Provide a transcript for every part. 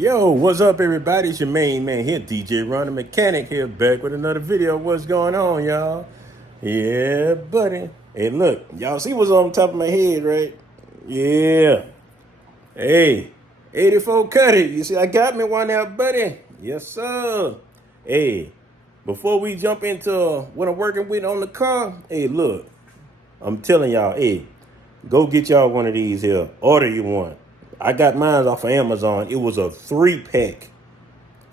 Yo, what's up, everybody? It's your main man here, DJ Ron the Mechanic here, back with another video. What's going on, y'all? Yeah, buddy. Hey, look, y'all see what's on top of my head, right? Yeah. Hey, 84 cut it. You see, I got me one now, buddy. Yes, sir. Hey, before we jump into what I'm working with on the car, hey, look, I'm telling y'all, hey, go get y'all one of these here. Order you one. I got mine off of Amazon. It was a 3-pack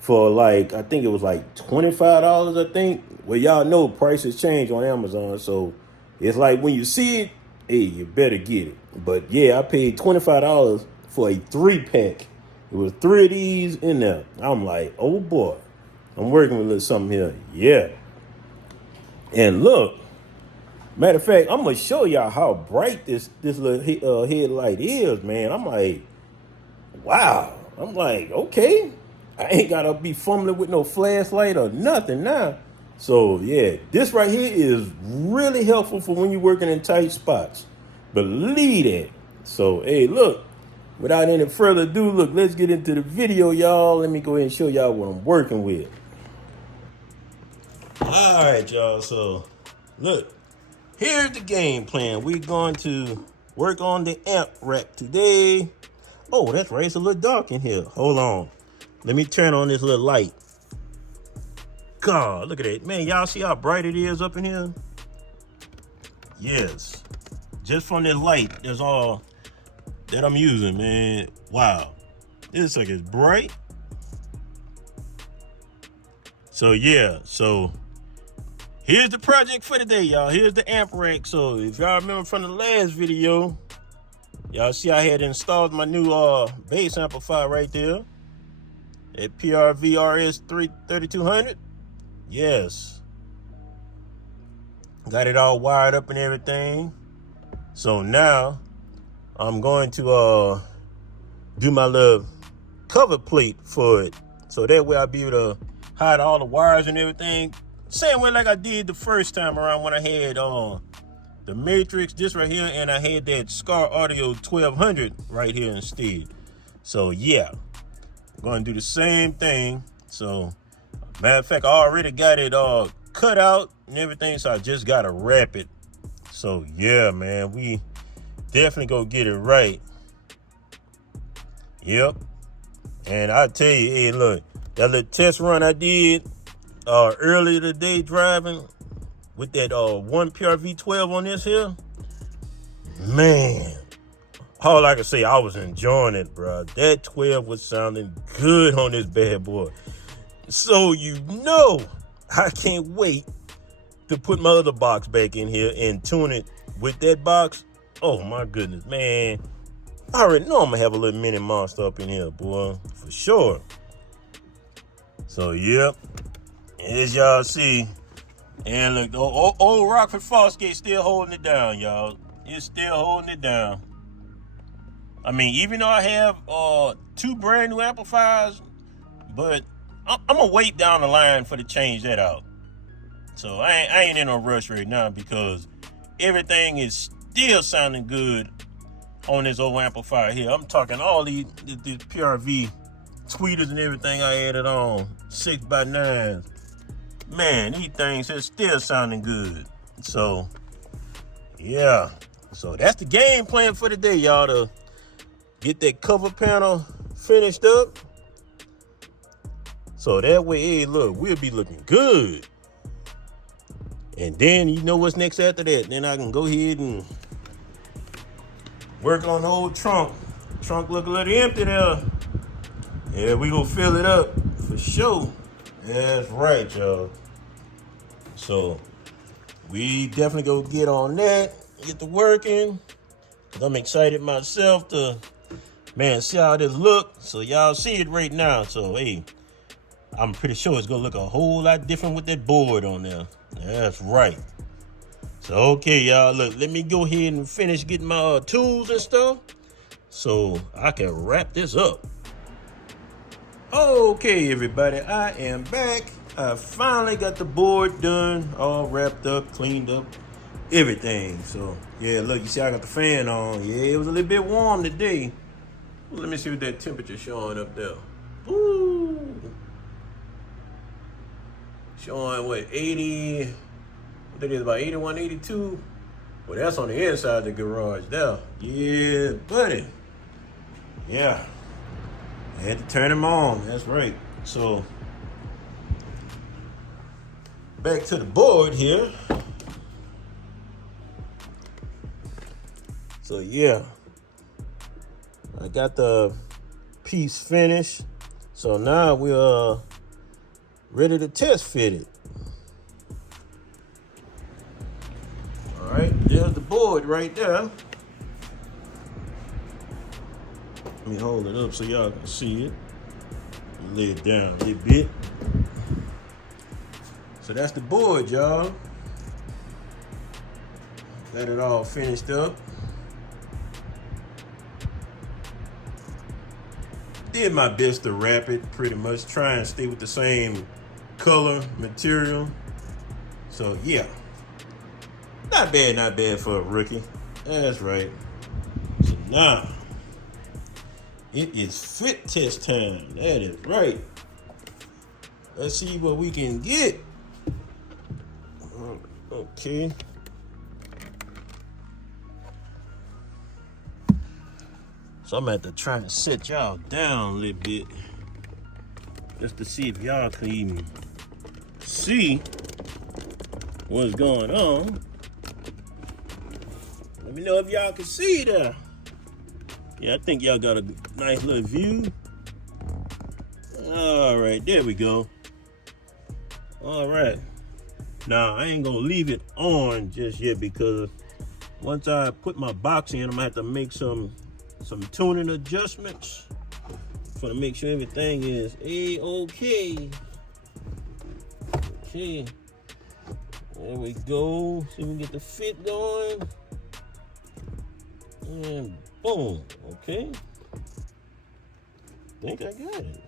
for like, I think it was like $25, I think. Well, y'all know prices change on Amazon. So it's like when you see it, hey, you better get it. But yeah, I paid $25 for a 3-pack. It was 3 of these in there. I'm like, oh boy, I'm working with a little something here. Yeah. And look, matter of fact, I'm gonna show y'all how bright this little headlight is, man. I'm like, wow. I'm like, okay. I ain't gotta be fumbling with no flashlight or nothing now. So yeah, this right here is really helpful for when you're working in tight spots. Believe that. So hey, look, without any further ado, look, let's get into the video, y'all. Let me go ahead and show y'all what I'm working with. All right, y'all. So look, here's the game plan. We're going to work on the amp rack today. Oh, that's right. It's a little dark in here. Hold on. Let me turn on this little light. God, look at that. Man, y'all see how bright it is up in here? Yes. Just from this light, that's all that I'm using, man. Wow. This like it's bright. So, yeah. So, here's the project for today, y'all. Here's the amp rack. So, if y'all remember from the last video, y'all see I had installed my new bass amplifier right there at PRV RS 3200. Yes. Got it all wired up and everything. So now I'm going to do my little cover plate for it. So that way I'll be able to hide all the wires and everything. Same way like I did the first time around when I had the Matrix, this right here, and I had that Scar Audio 1200 right here instead. So yeah, I'm going to do the same thing. So matter of fact, I already got it cut out and everything, so I just got to wrap it. So yeah, man, we definitely go get it right. Yep. And I tell you, hey, look, that little test run I did earlier today driving with that one PRV 12 on this here, man, all I can say, I was enjoying it, bro. That 12 was sounding good on this bad boy. So you know, I can't wait to put my other box back in here and tune it with that box. Oh my goodness, man. I already know I'm gonna have a little mini monster up in here, boy, for sure. So yep, as y'all see, and look, the old Rockford Fosgate still holding it down, y'all. It's still holding it down. I mean, even though I have 2 brand new amplifiers, but I'm gonna wait down the line for to change that out. So I ain't in no rush right now because everything is still sounding good on this old amplifier here. I'm talking all these PRV tweeters and everything I added on 6x9s. Man, these things are still sounding good. So yeah, so that's the game plan for today, y'all, to get that cover panel finished up. So that way, hey, look, we'll be looking good. And then you know what's next after that. Then I can go ahead and work on the old trunk. Trunk look a little empty there. Yeah, we gonna fill it up for sure. That's right, y'all. So we definitely go get on that, get to working. Cause I'm excited myself to, man, see how this look. So y'all see it right now. So hey, I'm pretty sure it's gonna look a whole lot different with that board on there. That's right. So okay, y'all, look, let me go ahead and finish getting my tools and stuff so I can wrap this up. Okay, everybody, I am back. I finally got the board done, all wrapped up, cleaned up, everything. So yeah, look, you see I got the fan on. Yeah, it was a little bit warm today. Let me see what that temperature showing up there. Ooh. Showing what, 80, I think it's about 81, 82. Well, that's on the inside of the garage there. Yeah, buddy. Yeah. I had to turn them on. That's right. So, back to the board here. So, yeah. I got the piece finished. So now we're ready to test fit it. All right, there's the board right there. Let me hold it up so y'all can see it. Lay it down a little bit. So that's the board, y'all. Got it all finished up. Did my best to wrap it, pretty much. Try and stay with the same color, material. So yeah. Not bad for a rookie. That's right. So now, it is fit test time. That is right. Let's see what we can get. Okay. So I'm gonna have to try and sit y'all down a little bit just to see if y'all can even see what's going on. Let me know if y'all can see that. Yeah, I think y'all got a nice little view. All right, there we go. All right. Now, I ain't gonna leave it on just yet because once I put my box in, I'm gonna have to make some tuning adjustments for to make sure everything is A-okay. Okay. There we go. See if we can get the fit going. And boom. Okay. I think I got it.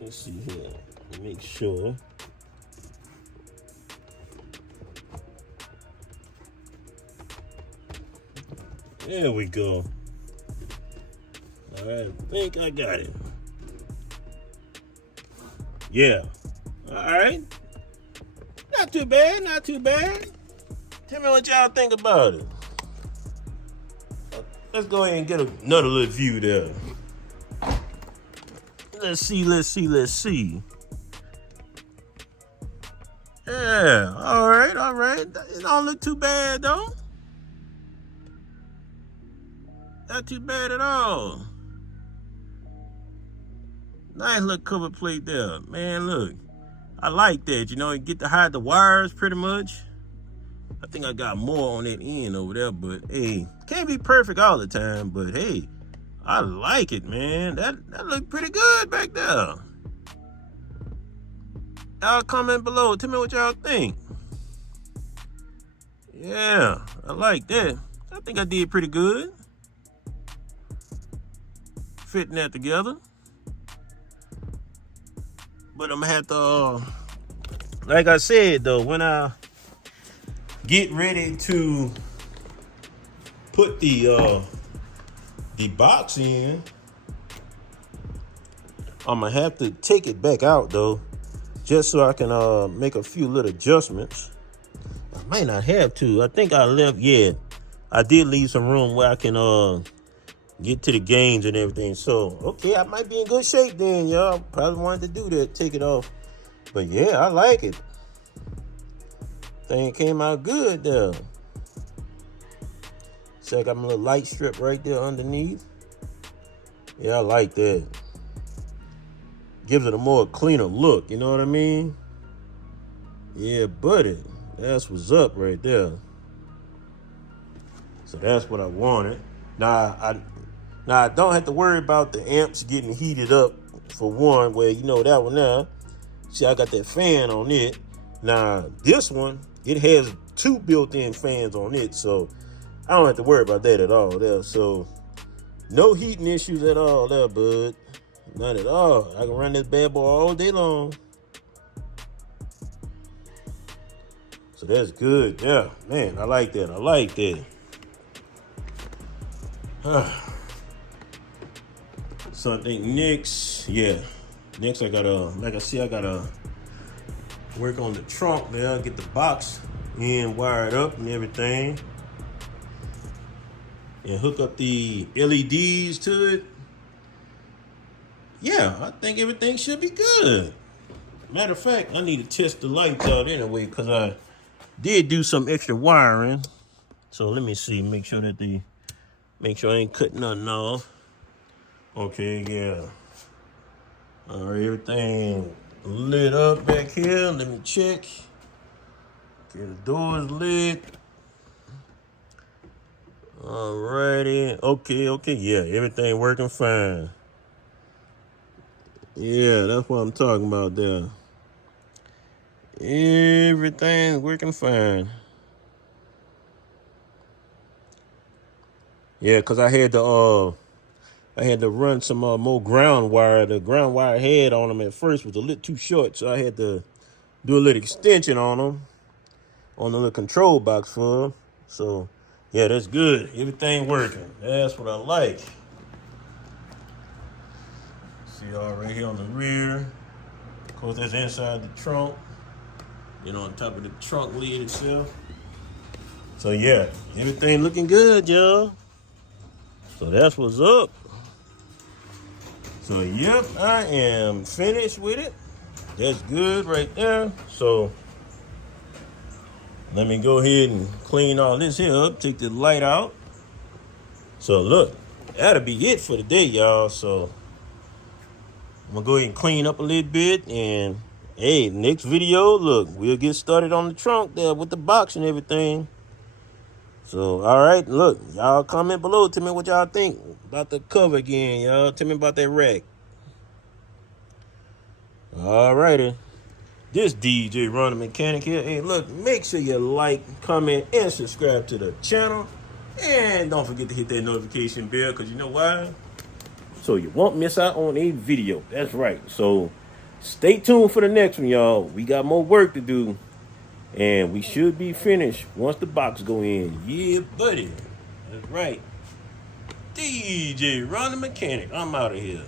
Let's see here. Make sure. There we go. I think I got it. Yeah. All right. Not too bad, not too bad. Tell me what y'all think about it. Let's go ahead and get another little view there. Let's see. Yeah, all right. It don't look too bad, though. Not too bad at all. Nice little cover plate there. Man, look. I like that. You know, you get to hide the wires pretty much. I think I got more on that end over there, but hey, can't be perfect all the time, but hey, I like it, man. That looked pretty good back there. Y'all comment below. Tell me what y'all think. Yeah, I like that. I think I did pretty good. Fitting that together. But I'm gonna have to, like I said though, when I get ready to put the box in, I'm gonna have to take it back out though, just so I can make a few little adjustments. I might not have to. I think I left. Yeah, I did leave some room where I can get to the gains and everything. So okay, I might be in good shape then, y'all. Probably wanted to do that, take it off. But yeah, I like it. Thing came out good there. So I got my little light strip right there underneath. Yeah, I like that. Gives it a more cleaner look, you know what I mean? Yeah, buddy. That's what's up right there. So that's what I wanted. Now I don't have to worry about the amps getting heated up for one, where you know that one now. See, I got that fan on it. Now this one, it has 2 built-in fans on it, so I don't have to worry about that at all there. So no heating issues at all there, bud. Not at all. I can run this bad boy all day long. So that's good. Yeah, man, I like that. So I think next, next I gotta, like I said, I gotta work on the trunk there, get the box in wired up and everything, and hook up the LEDs to it. Yeah, I think everything should be good. Matter of fact, I need to test the lights out anyway, because I did do some extra wiring. So let me see, make sure I ain't cutting nothing off. Okay, yeah. All right, everything lit up back here. Let me check. Okay, the door is lit. Alrighty. Okay. Yeah, everything working fine. Yeah, that's what I'm talking about there. Everything's working fine. Yeah, because I had to run some more ground wire. The ground wire I had on them at first was a little too short, so I had to do a little extension on them, on the little control box for them. So, yeah, that's good. Everything working. That's what I like. See all right here on the rear. Of course, that's inside the trunk. On top of the trunk lid itself. So, yeah, everything looking good, y'all. So that's what's up. So, yep, I am finished with it. That's good right there. So, let me go ahead and clean all this here up, take the light out. So, look, that'll be it for today, y'all. So, I'm going to go ahead and clean up a little bit. And, hey, next video, look, we'll get started on the trunk there with the box and everything. So, all right, look, y'all comment below. Tell me what y'all think about the cover again, y'all. Tell me about that rack. All righty. This DJ Ron the Mechanic here. Hey, look, make sure you like, comment, and subscribe to the channel. And don't forget to hit that notification bell, because you know why? So you won't miss out on a video. That's right. So stay tuned for the next one, y'all. We got more work to do. And we should be finished once the box go in. Yeah, buddy. That's right. DJ Ron the Mechanic. I'm out of here.